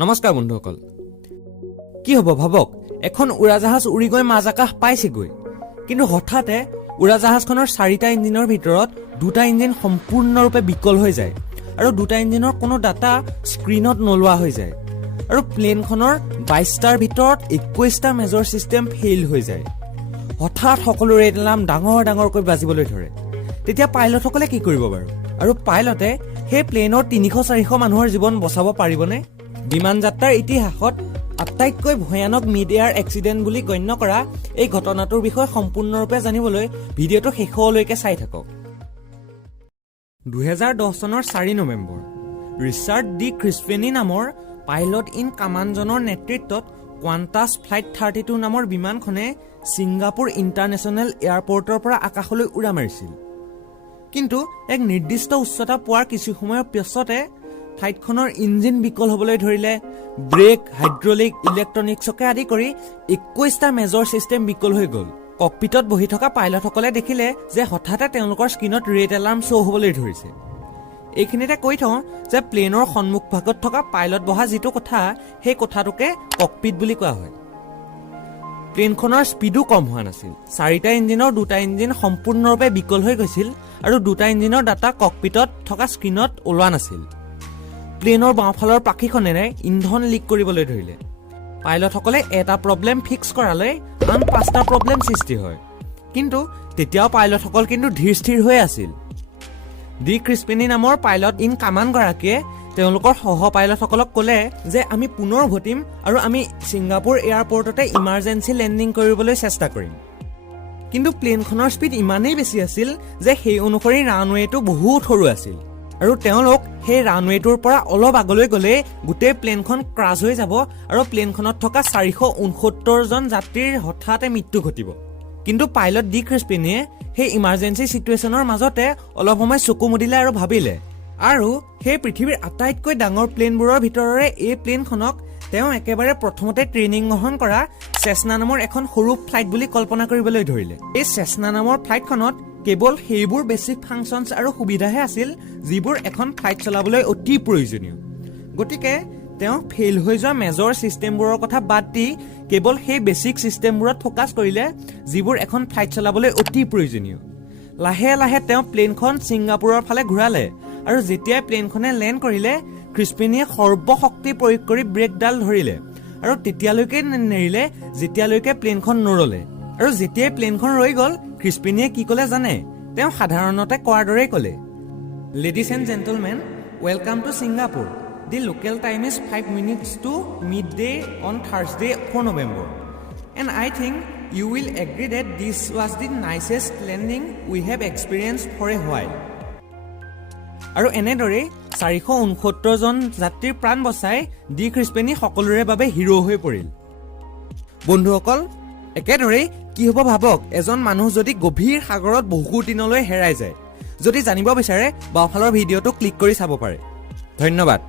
নমস্কাৰ বন্ধুসকল কি হ'ব ভাবক এখন উৰাজাহাজ উৰি গৈ মাজ আকাশ পাইছেগৈ কিন্তু হঠাতে উৰাজাহাজখনৰ 4টা ইঞ্জিনৰ ভিতৰত 2টা ইঞ্জিন সম্পূৰ্ণৰূপে বিকল হৈ যায় আৰু 2টা ইঞ্জিনৰ কোনো ডাটা স্ক্ৰিনত নলোৱা হৈ যায় আৰু প্লেনখনৰ 22টাৰ ভিতৰত 21টা মেজৰ সিস্টেম ফেইল হৈ যায় হঠাৎ সকলোৰে এলাৰ্ম ডাঙৰকৈ বাজিবলৈ ধৰে তেতিয়া পাইলটসকলে কি কৰিব বাৰু আৰু পাইলটে সেই প্লেনৰ 300-400 মানুহৰ জীৱন বচাব পাৰিবনে বিমান যাত্ৰাৰ ইতিহাসত আটাইতকৈ ভয়ানক মিড এয়াৰ এক্সিডেন্ট বুলি গণ্য কৰা এই ঘটনাটোৰ বিষয়ে সম্পূৰ্ণৰূপে জানিবলৈ ভিডিঅটো শেষলৈকে চাই থাকক 2010 চনৰ 4 নৱেম্বৰ ৰিচাৰ্ড ডি ক্ৰিস্পিনি নামৰ পাইলট ইন কামাণ্ডজনৰ নেতৃত্বত কোৱান্টাছ ফ্লাইট 32 নামৰ বিমানখনে ছিংগাপুৰ ইণ্টাৰনেশ্যনেল এয়াৰপৰ্টৰ পৰা আকাশলৈ উৰা মাৰিছিল কিন্তু এক নিৰ্দিষ্ট উচ্চতা পোৱাৰ কিছু সময়ৰ পিছতে ফ্লাইটখনৰ ইঞ্জিন বিকল হ'বলৈ ধৰিলে ব্ৰেক হাইড্ৰলিক ইলেক্ট্ৰনিক্সকে আদি কৰি 21টা মেজৰ সিস্টেম বিকল হৈ গ'ল ককপিটত বহি থকা পাইলটসকলে দেখিলে যে হঠাতে তেওঁলোকৰ স্ক্ৰিনত ৰেড এলাৰ্ম শ্ব' হ'বলৈ ধৰিছে এইখিনিতে কৈ থওঁ যে প্লেনৰ সন্মুখ ভাগত থকা পাইলট বহা যিটো কোঠা সেই কোঠাটোকে ককপিট বুলি কোৱা হয় প্লেনখনৰ স্পীডো কম হোৱা নাছিল 4টা ইঞ্জিনৰ 2টা ইঞ্জিন সম্পূৰ্ণৰূপে বিকল হৈ গৈছিল আৰু 2টা ইঞ্জিনৰ ডাটা ককপিটত থকা স্ক্ৰিনত ওলোৱা নাছিল প্লেনৰ বাওঁফালৰ পাখিখনেৰে ইন্ধন লিক কৰিবলৈ ধৰিলে পাইলটসকলে এটা প্ৰব্লেম ফিক্স কৰালৈ আন 5টা প্ৰব্লেম সৃষ্টি হয় কিন্তু তেতিয়াও পাইলটসকল কিন্তু ধীৰ হৈ আছিল ডি ক্ৰিস্পিনি নামৰ পাইলট ইন কামাণ্ড গৰাকীয়ে তেওঁলোকৰ সহ পাইলটসকলক ক'লে যে আমি পুনৰ উভতিম আৰু আমি ছিংগাপুৰ এয়াৰপৰ্টতে ইমাৰ্জেঞ্চি লেণ্ডিং কৰিবলৈ চেষ্টা কৰিম কিন্তু প্লেনখনৰ স্পীড ইমানেই বেছি আছিল যে সেই অনুসৰি ৰানৱেটো বহুত সৰু আছিল আৰু তেওঁলোক সেই ৰানৱেটোৰ পৰা অলপ আগলৈ গ'লে গোটেই প্লেনখন ক্ৰাছ হৈ যাব আৰু প্লেনখনত থকা 469 জন যাত্ৰীৰ হঠাতে মৃত্যু ঘটিব কিন্তু পাইলট ডি ক্ৰিস্পিনিয়ে সেই ইমাৰ্জেঞ্চি সিচুৱেশ্যনৰ মাজতে অলপ সময় চকু মুদিলে আৰু ভাবিলে আৰু সেই পৃথিৱীৰ আটাইতকৈ ডাঙৰ প্লেনবোৰৰ ভিতৰৰে এই প্লেনখনক তেওঁ একেবাৰে প্ৰথমতে ট্ৰেইনিং গ্ৰহণ কৰা চেছনা নামৰ এখন সৰু ফ্লাইট বুলি কল্পনা কৰিবলৈ ধৰিলে এই চেছনা নামৰ ফ্লাইটখনত কেৱল সেইবোৰ বেছিক ফাংচনছ আৰু সুবিধাহে আছিল যিবোৰ এখন ফ্লাইট চলাবলৈ অতি প্ৰয়োজনীয় গতিকে তেওঁ ফেইল হৈ যোৱা মেজৰ সিস্টেমবোৰৰ কথা বাদ দি কেৱল সেই বেছিক সিস্টেমবোৰত ফ'কাছ কৰিলে যিবোৰ এখন ফ্লাইট চলাবলৈ অতি প্ৰয়োজনীয় লাহে তেওঁ প্লেনখন ছিংগাপুৰৰ ফালে ঘূৰালে আৰু যেতিয়া প্লেনখনে লেণ্ড কৰিলে ক্ৰিস্পিনিয়ে সৰ্বশক্তি প্ৰয়োগ কৰি ব্ৰেকডাল ধৰিলে আৰু তেতিয়ালৈকে নেৰিলে যেতিয়ালৈকে প্লেনখন নৰলে আৰু যেতিয়াই প্লেনখন ৰৈ গ'ল ক্ৰিস্পিনিয়ে কি ক'লে জানে তেওঁ সাধাৰণতে কোৱাৰ দৰেই ক'লে ladies and gentlemen welcome to Singapore the local time is 5 minutes to midday on Thursday 4 November and I think you will agree that this was the nicest landing we have experienced for a while আৰু এনেদৰে 469 জন যাত্ৰীৰ প্ৰাণ বচাই D ক্ৰিস্পিনি সকলোৰে বাবে hero হৈ পৰিল বন্ধুসকল একেদৰে কি হ'ব ভাবক এজন মানুহ যদি গভীৰ সাগৰত বহু দিনলৈ হেৰাই যায় যদি জানিব বিচাৰে বাওঁফালৰ ভিডিঅ'টো ক্লিক কৰি চাব পাৰে ধন্যবাদ